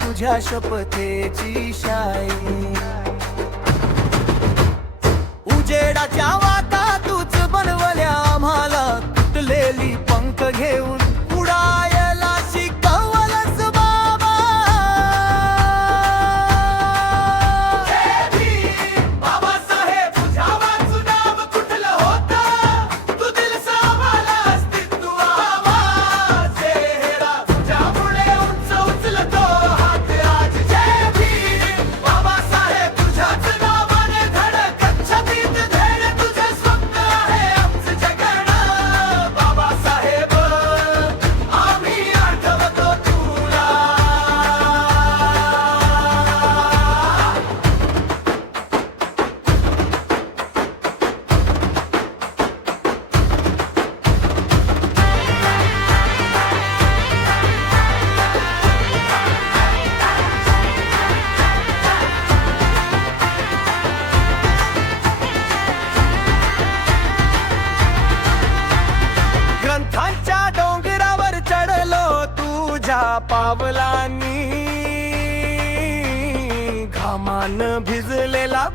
तुझ्या शपथेची शाई. उजेडाच्या वाटा तूच बनवल्या आम्हाला, तुटलेली पंख घेऊन उडायला शिकवलंस बाबा. जय भीम बाबासाहेब, तुझ्या वाचून नाव कुठलं होतं, तू दिलंस आम्हाला अस्तित्व आवाज. चेहरा तुझ्यामुळे उंच उचलतो हात आज. जय भीम बाबासाहेब, तुझ्याच नावाने धडकत छातीत धैर्य, तुझं स्वप्न आहे आमचं जगणं. बाबासाहेब आम्ही आठवतो तुला. ग्रंथांच्या डोंगरावर चढलो तुझ्या पावलांनी, घामान भिजलेला